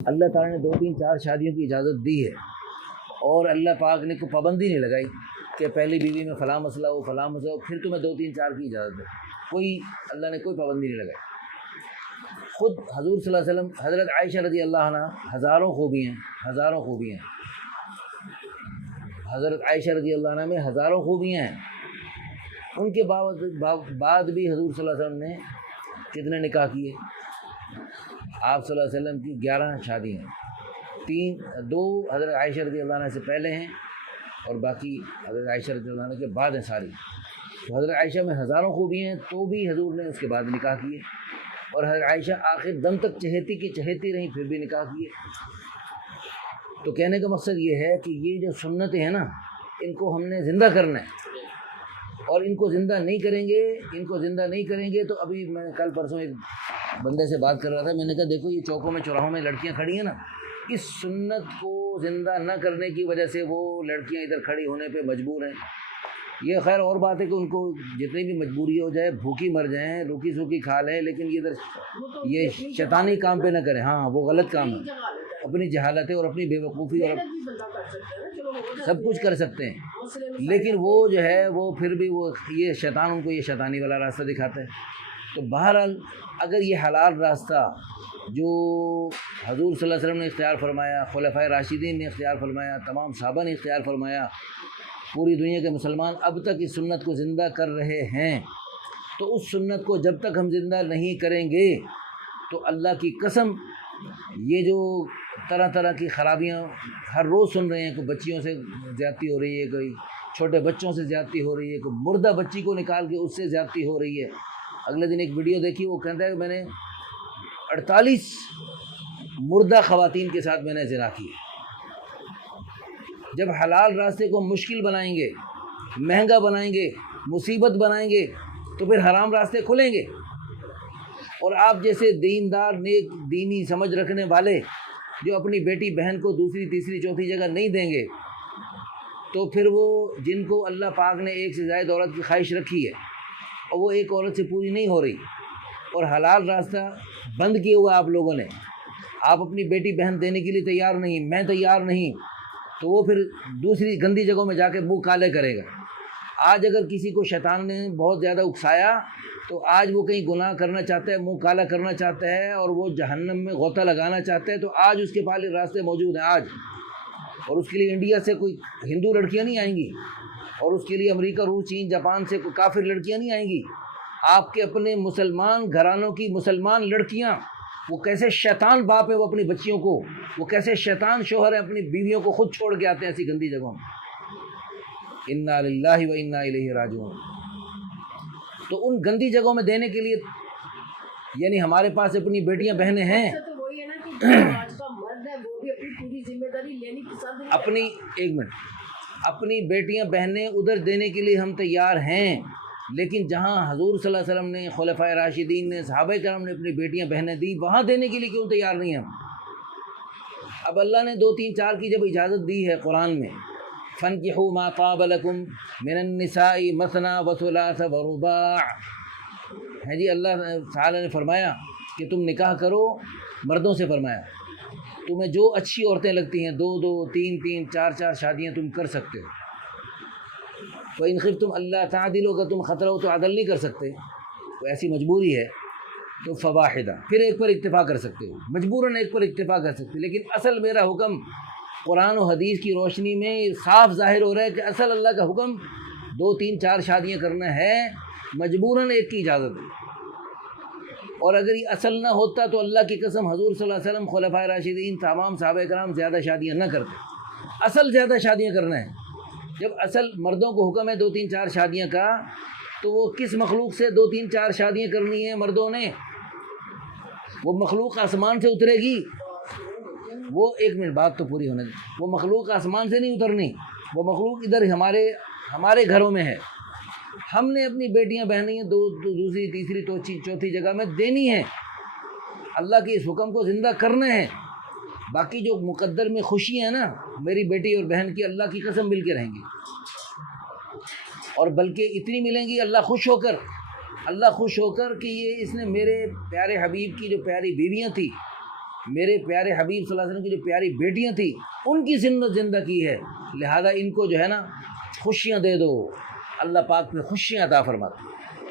اللہ تعالیٰ نے 2 3 4 شادیوں کی اجازت دی ہے، اور اللہ پاک نے کوئی پابندی نہیں لگائی کہ پہلی بیوی میں فلاں مسئلہ ہو فلاں مسئلہ ہو پھر تمہیں 2 3 4 کی اجازت ہے، کوئی اللہ نے کوئی پابندی نہیں لگائی۔ خود حضور صلی اللہ علیہ وسلم، حضرت عائشہ رضی اللہ عنہ ہزاروں خوبیاں حضرت عائشہ رضی اللہ عنہ میں ہزاروں خوبیاں ہیں، ان کے بعد بھی حضور صلی اللہ علیہ وسلم نے کتنے نکاح کیے؟ آپ صلی اللہ علیہ وسلم کی 11 شادیاں ہیں، 2 حضرت عائشہ رضی اللہ عنہ سے پہلے ہیں اور باقی حضرت عائشہ رضی اللہ عنہ کے بعد ہیں ساری۔ تو حضرت عائشہ میں ہزاروں خوبیاں ہیں، تو بھی حضور نے اس کے بعد نکاح کیے، اور حضرت عائشہ آخر دم تک چہیتی رہیں پھر بھی نکاح کیے۔ تو کہنے کا مقصد یہ ہے کہ یہ جو سنتیں ہیں نا، ان کو ہم نے زندہ کرنا ہے، اور ان کو زندہ نہیں کریں گے تو ابھی میں کل پرسوں ایک بندے سے بات کر رہا تھا، میں نے کہا دیکھو یہ چوکوں میں چوراہوں میں لڑکیاں کھڑی ہیں نا، اس سنت کو زندہ نہ کرنے کی وجہ سے وہ لڑکیاں ادھر کھڑی ہونے پہ مجبور ہیں۔ یہ خیر اور بات ہے کہ ان کو جتنی بھی مجبوری ہو جائے، بھوکی مر جائیں، روکی سوکی کھا لیں، لیکن یہ شیطانی کام پہ نہ کریں۔ ہاں وہ غلط کام ہے، اپنی جہالت اور اپنی بے وقوفی اور سب کچھ کر سکتے ہیں، لیکن وہ جو ہے وہ پھر بھی یہ شیطان ان کو یہ شیطانی والا راستہ دکھاتا ہے۔ تو بہرحال اگر یہ حلال راستہ جو حضور صلی اللہ علیہ وسلم نے اختیار فرمایا، خلفائے راشدین نے اختیار فرمایا، تمام صحابہ نے اختیار فرمایا، پوری دنیا کے مسلمان اب تک اس سنت کو زندہ کر رہے ہیں، تو اس سنت کو جب تک ہم زندہ نہیں کریں گے تو اللہ کی قسم یہ جو طرح کی خرابیاں ہر روز سن رہے ہیں، کوئی بچیوں سے زیادتی ہو رہی ہے، کوئی چھوٹے بچوں سے زیادتی ہو رہی ہے، کوئی مردہ بچی کو نکال کے اس سے زیادتی ہو رہی ہے۔ اگلے دن ایک ویڈیو دیکھی، وہ کہتا ہے کہ میں نے 48 مردہ خواتین کے ساتھ میں نے زنا کیا۔ جب حلال راستے کو مشکل بنائیں گے، مہنگا بنائیں گے، مصیبت بنائیں گے، تو پھر حرام راستے کھلیں گے، اور آپ جیسے دیندار نیک دینی سمجھ رکھنے والے جو اپنی بیٹی بہن کو دوسری تیسری چوتھی جگہ نہیں دیں گے، تو پھر وہ جن کو اللہ پاک نے ایک سے زائد عورت کی خواہش رکھی ہے اور وہ ایک عورت سے پوری نہیں ہو رہی، اور حلال راستہ بند کیا ہوا آپ لوگوں نے، آپ اپنی بیٹی بہن دینے کے لیے تیار نہیں، میں تیار نہیں، تو وہ پھر دوسری گندی جگہوں میں جا کے منہ کالے کرے گا۔ آج اگر کسی کو شیطان نے بہت زیادہ اکسایا تو آج وہ کہیں گناہ کرنا چاہتا ہے، منہ کالا کرنا چاہتا ہے، اور وہ جہنم میں غوطہ لگانا چاہتا ہے، تو آج اس کے پاس راستے موجود ہیں آج، اور اس کے لیے انڈیا سے کوئی ہندو لڑکیاں نہیں آئیں گی، اور اس کے لیے امریکہ، روس، چین، جاپان سے کوئی کافر لڑکیاں نہیں آئیں گی۔ آپ کے اپنے مسلمان گھرانوں کی مسلمان لڑکیاں، وہ کیسے شیطان باپ ہے وہ اپنی بچیوں کو، وہ کیسے شیطان شوہر ہے اپنی بیویوں کو خود چھوڑ کے آتے ہیں ایسی گندی جگہوں میں۔ انا للہ و انا الیہ راجعون۔ تو ان گندی جگہوں میں دینے کے لیے یعنی ہمارے پاس اپنی بیٹیاں بہنیں ہیں، اپنی بیٹیاں بہنیں ادھر دینے کے لیے ہم تیار ہیں، لیکن جہاں حضور صلی اللہ علیہ وسلم نے، خلفائے راشدین نے، صحابہ کرام نے اپنی بیٹیاں بہنیں دی، وہاں دینے کے لیے کیوں تیار نہیں ہم؟ اب اللہ نے 2 3 4 کی جب اجازت دی ہے قرآن میں، فَانْكِحُوا مَا طَابَ لَكُم مِّنَ النِّسَاءِ مَثْنَىٰ وَثُلَاثَ وَرُبَاعَ، ہے جی، اللہ تعالیٰ نے فرمایا کہ تم نکاح کرو، مردوں سے فرمایا تمہیں جو اچھی عورتیں لگتی ہیں 2 2 3 3 4 4 شادیاں تم کر سکتے ہو۔ وَإِنْ خِفْتُمْ أَلَّا تَعْدِلُوا، اگر تم خطرہ ہو تو عدل نہیں کر سکتے، تو ایسی مجبوری ہے تو فواحدہ، پھر ایک پر اکتفا کر سکتے ہو، مجبوراً ایک پر اکتفا کر سکتے، لیکن اصل میرا حکم قرآن و حدیث کی روشنی میں صاف ظاہر ہو رہا ہے کہ اصل اللہ کا حکم 2 3 4 شادیاں کرنا ہے، مجبوراً ایک کی اجازت ہے۔ اور اگر یہ اصل نہ ہوتا تو اللہ کی قسم حضور صلی اللہ علیہ وسلم، خلفائے راشدین، تمام صحابہ کرام زیادہ شادیاں نہ کرتے، اصل زیادہ شادیاں کرنا ہے۔ جب اصل مردوں کو حکم ہے 2 3 4 شادیاں کا، تو وہ کس مخلوق سے 2 3 4 شادیاں کرنی ہیں مردوں نے؟ وہ مخلوق آسمان سے اترے گی، وہ 1 منٹ بات تو پوری ہونے دیں، وہ مخلوق آسمان سے نہیں اترنی، وہ مخلوق ادھر ہمارے گھروں میں ہے۔ ہم نے اپنی بیٹیاں بہنیں دوسری تیسری چوتھی جگہ میں دینی ہیں، اللہ کے اس حکم کو زندہ کرنا ہے۔ باقی جو مقدر میں خوشی ہے نا میری بیٹی اور بہن کی، اللہ کی قسم مل کے رہیں گی، اور بلکہ اتنی ملیں گی اللہ خوش ہو کر کہ یہ اس نے میرے پیارے حبیب کی جو پیاری بیویاں تھیں، میرے پیارے حبیب صلی اللہ علیہ وسلم کی جو پیاری بیٹیاں تھیں ان کی سنت زندہ کی ہے، لہذا ان کو جو ہے نا خوشیاں دے دو۔ اللہ پاک میں خوشیاں عطا فرماتے،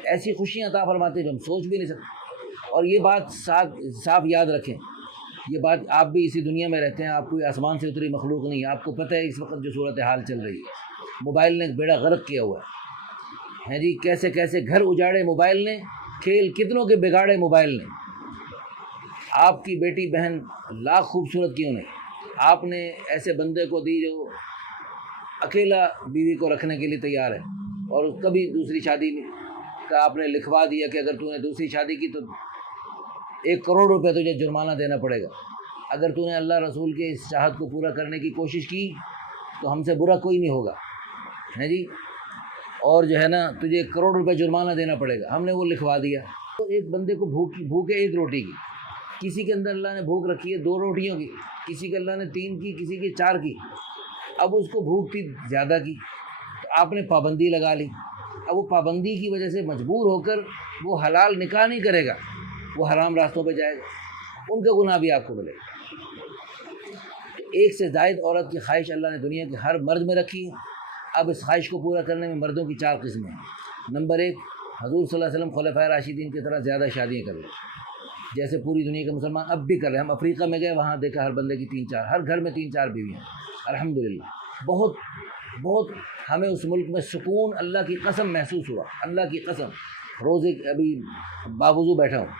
ایسی خوشیاں عطا فرماتے جو ہم سوچ بھی نہیں سکتے۔ اور یہ بات صاف یاد رکھیں، یہ بات آپ بھی اسی دنیا میں رہتے ہیں، آپ کوئی آسمان سے اتری مخلوق نہیں ہے۔ آپ کو پتہ ہے اس وقت جو صورتحال چل رہی ہے، موبائل نے بیڑا غرق کیا ہوا ہے جی، کیسے کیسے گھر اجاڑے موبائل نے، کھیل کتنوں کے بگاڑے موبائل نے۔ آپ کی بیٹی بہن لاکھ خوبصورت کیوں نہیں، آپ نے ایسے بندے کو دی جو اکیلا بیوی کو رکھنے کے لیے تیار ہے، اور کبھی دوسری شادی کا آپ نے لکھوا دیا کہ اگر تو نے دوسری شادی کی تو 1 کروڑ روپے تجھے جرمانہ دینا پڑے گا۔ اگر تو نے اللہ رسول کے اس چاہت کو پورا کرنے کی کوشش کی تو ہم سے برا کوئی نہیں ہوگا ہے جی، اور جو ہے نا تجھے 1 کروڑ روپے جرمانہ دینا پڑے گا۔ ہم نے وہ لکھوا دیا۔ تو ایک بندے کو بھوک ہے 1 روٹی کی، کسی کے اندر اللہ نے بھوک رکھی ہے 2 روٹیوں کی، کسی کے اللہ نے 3 کی، کسی کی 4 کی۔ اب اس کو بھوک تھی زیادہ کی تو آپ نے پابندی لگا لی۔ اب وہ پابندی کی وجہ سے مجبور ہو کر وہ حلال نکاح نہیں کرے گا، وہ حرام راستوں پہ جائے گا، ان کا گناہ بھی آپ کو ملے گا۔ ایک سے زائد عورت کی خواہش اللہ نے دنیا کے ہر مرد میں رکھی ہے۔ اب اس خواہش کو پورا کرنے میں مردوں کی 4 قسمیں ہیں۔ نمبر 1، حضور صلی اللہ علیہ وسلم خلفائے راشدین کی طرح زیادہ شادیاں کر لیں، جیسے پوری دنیا کے مسلمان اب بھی کر رہے ہیں۔ ہم افریقہ میں گئے، وہاں دیکھا ہر بندے کی 3-4، ہر گھر میں 3-4 بیویاں، الحمدللہ۔ بہت ہمیں اس ملک میں سکون، اللہ کی قسم محسوس ہوا، اللہ کی قسم۔ روزے ابھی باوضو بیٹھا ہوں۔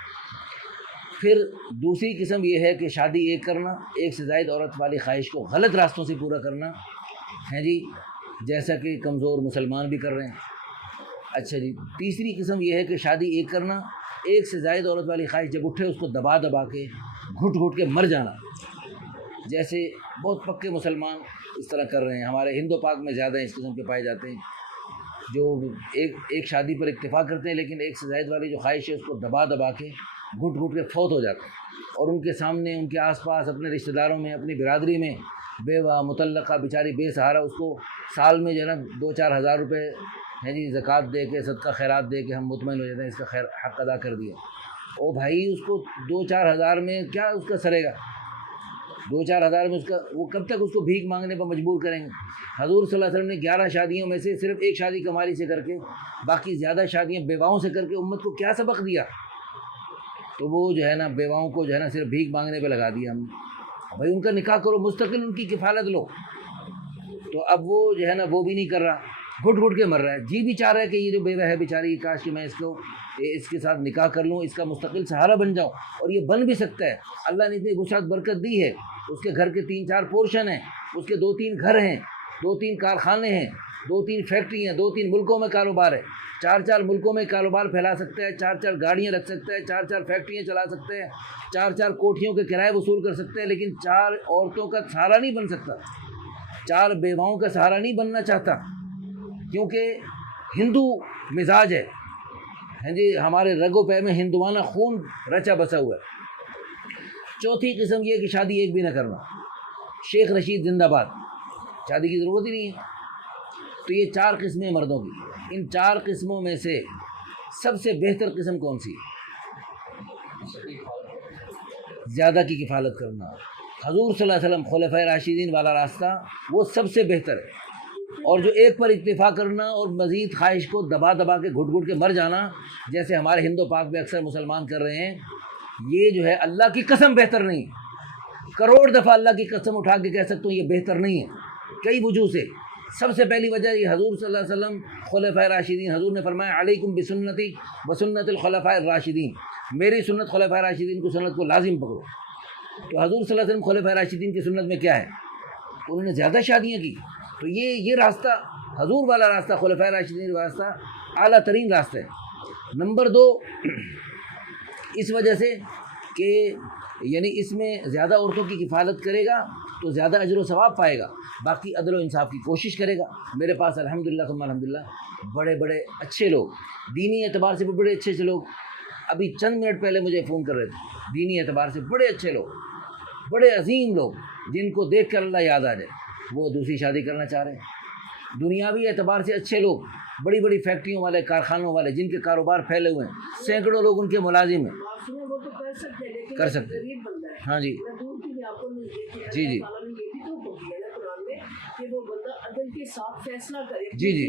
پھر دوسری قسم یہ ہے کہ شادی ایک کرنا، ایک سے زائد عورت والی خواہش کو غلط راستوں سے پورا کرنا ہے جی، جیسا کہ کمزور مسلمان بھی کر رہے ہیں۔ اچھا جی، تیسری قسم یہ ہے کہ شادی ایک کرنا، ایک سے زائد عورت والی خواہش جب اٹھے اس کو دبا کے گھٹ کے مر جانا، جیسے بہت پکے مسلمان اس طرح کر رہے ہیں۔ ہمارے ہند و پاک میں زیادہ اس قسم کے پائے جاتے ہیں، جو ایک شادی پر اکتفا کرتے ہیں لیکن ایک سے زائد والی جو خواہش ہے اس کو دبا کے گھٹ کے فوت ہو جاتے ہیں، اور ان کے سامنے، ان کے آس پاس، اپنے رشتہ داروں میں، اپنی برادری میں بیوہ مطلقہ بیچاری بے سہارا، اس کو سال میں جو ہے نا 2-4 ہزار روپے ہے جی زکوٰۃ دے کے، صدقہ خیرات دے کے ہم مطمئن ہو جاتے ہیں اس کا خیر حق ادا کر دیا۔ او بھائی، اس کو 2-4 ہزار میں کیا اس کا سرے گا؟ 2-4 ہزار میں اس کا، وہ کب تک اس کو بھیک مانگنے پر مجبور کریں گے؟ حضور صلی اللہ علیہ وسلم نے 11 شادیوں میں سے صرف 1 شادی کماری سے کر کے، باقی زیادہ شادیاں بیواؤں سے کر کے امت کو کیا سبق دیا؟ تو وہ جو ہے نا بیواؤں کو جو ہے نا صرف بھیک مانگنے پہ لگا دیا ہم نے۔ بھائی ان کا نکاح کرو، مستقل ان کی کفالت لو۔ تو اب وہ جو ہے نا وہ بھی نہیں کر رہا، گھٹ کے مر رہا ہے، جی بھی چاہ رہا ہے کہ یہ جو بیوہ ہے بیچاری، کاش کہ میں اس کے ساتھ نکاح کر لوں، اس کا مستقل سہارا بن جاؤں، اور یہ بن بھی سکتا ہے۔ اللہ نے اتنی وسعت برکت دی ہے، اس کے گھر کے 3-4 پورشن ہیں، اس کے 2-3 گھر ہیں، 2-3 کارخانے ہیں، 2-3 فیکٹری ہیں، 2-3 ملکوں میں کاروبار ہے، 4-4 ملکوں میں کاروبار پھیلا سکتا ہے، 4-4 گاڑیاں رکھ سکتا ہے، 4-4 فیکٹریاں چلا سکتے ہیں، 4-4 کوٹھیوں کے کرائے وصول کر سکتے ہیں، لیکن 4 عورتوں کا سہارا نہیں بن سکتا، 4 بیواؤں کا سہارا نہیں بننا چاہتا، کیونکہ ہندو مزاج ہے جی، ہمارے رگو پے میں ہندوانہ خون رچا بسا ہوا ہے۔ چوتھی قسم یہ کہ شادی ایک بھی نہ کرنا، شیخ رشید زندہ باد، شادی کی ضرورت ہی نہیں ہے۔ تو یہ 4 قسمیں مردوں کی۔ ان 4 قسموں میں سے سب سے بہتر قسم کون سی ہے؟ زیادہ کی کفالت کرنا۔ حضور صلی اللہ علیہ وسلم خلفائے راشدین والا راستہ وہ سب سے بہتر ہے، اور جو ایک پر اکتفا کرنا اور مزید خواہش کو دبا کے گھٹ کے مر جانا، جیسے ہمارے ہند و پاک میں اکثر مسلمان کر رہے ہیں، یہ جو ہے اللہ کی قسم بہتر نہیں۔ کروڑ دفعہ اللہ کی قسم اٹھا کے کہہ سکتا ہوں یہ بہتر نہیں ہے، کئی وجوہ سے۔ سب سے پہلی وجہ یہ حضور صلی اللہ علیہ وسلم خلفائے راشدین، حضور نے فرمایا علیکم بسنتی وسنت الخلفاء الراشدین، میری سنت خلفائے راشدین کو سنت کو لازم پکڑو۔ تو حضور صلی اللہ علیہ وسلم خلفائے راشدین کی سنت میں کیا ہے؟ انہوں نے زیادہ شادیاں کی۔ تو یہ راستہ، حضور والا راستہ، خلفائے راشدین کا راستہ اعلیٰ ترین راستہ ہے۔ نمبر 2، اس وجہ سے کہ یعنی اس میں زیادہ عورتوں کی کفالت کرے گا تو زیادہ اجر و ثواب پائے گا، باقی عدل و انصاف کی کوشش کرے گا۔ میرے پاس الحمدللہ ثم الحمدللہ بڑے اچھے لوگ، دینی اعتبار سے بھی بڑے اچھے لوگ، ابھی چند منٹ پہلے مجھے فون کر رہے تھے، دینی اعتبار سے بڑے اچھے لوگ، بڑے عظیم لوگ، جن کو دیکھ کر اللہ یاد آ جائے، وہ دوسری شادی کرنا چاہ رہے ہیں۔ دنیاوی اعتبار سے اچھے لوگ، بڑی فیکٹریوں والے، کارخانوں والے، جن کے کاروبار پھیلے ہوئے ہیں، سینکڑوں لوگ ان کے ملازم ہیں، کر سکتے ہیں۔ ہاں جی میں دور کی آپ کو نہیں دیتی. جی جی اللہ تعالیٰ نے یہ بھی تو حکم دیا نا قرآن میں کہ وہ بندہ عدل کے ساتھ فیصلہ کرے. جی جی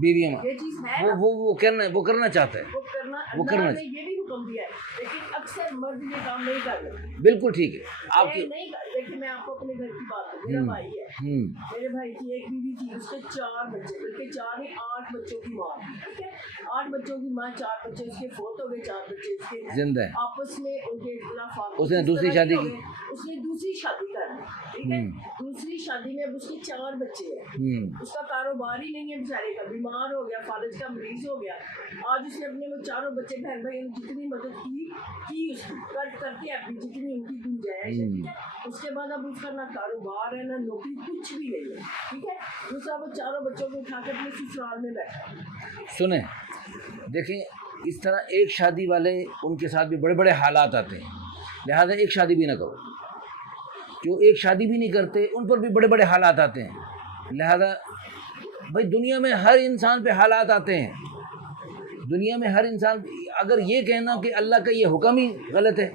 بیویوں میں یہ چیز ہے وہ کرنا چاہتا ہے. وہ کرنا اللہ نے یہ بھی حکم دیا ہے, لیکن اکثر مرد یہ کام نہیں کرتے. بالکل ٹھیک ہے آپ کی. نہیں دیکھیے میں آپ کو اپنے گھر کی بات کروں. میرا بھائی ہے, میرے بھائی کی ایک بیوی تھی, اس کے 4 بچے, بلکہ 4 نہیں 8 بچوں کی ماں. ٹھیک ہے, 8 بچوں کی ماں, 4 بچے اس کے فوت ہو گئے, 4 بچے اس کے زندہ ہے. آپس میں ان کے اختلافات. اس نے دوسری شادی کی. اس نے دوسری شادی کر لی. ٹھیک ہے, دوسری شادی میں اب اس کے 4 بچے ہیں. اس کا کاروبار ہی نہیں ہے بیچارے کا, بیمار ہو گیا, فالج کا مریض ہو گیا. آج اس نے اپنے وہ 4 بچے بہن بھائی جتنی مدد کی اس کی کرتے اپنی جتنی ان کی گنجائش ہے. ٹھیک ہے, اس کے بعد اب اس کا نہ کاروبار ہے نہ نوکری, کچھ بھی نہیں ہے. ٹھیک ہے, دوسرا وہ 4 بچوں کو اٹھا کے اپنے سسرال میں بیٹھا. سنیں دیکھیں, اس طرح ایک شادی والے ان کے ساتھ بھی بڑے بڑے حالات آتے ہیں, لہذا ایک شادی بھی نہ کرو. جو ایک شادی بھی نہیں کرتے ان پر بھی بڑے بڑے حالات آتے ہیں. لہذا بھائی دنیا میں ہر انسان پہ حالات آتے ہیں. دنیا میں ہر انسان, اگر یہ کہنا کہ اللہ کا یہ حکم ہی غلط ہے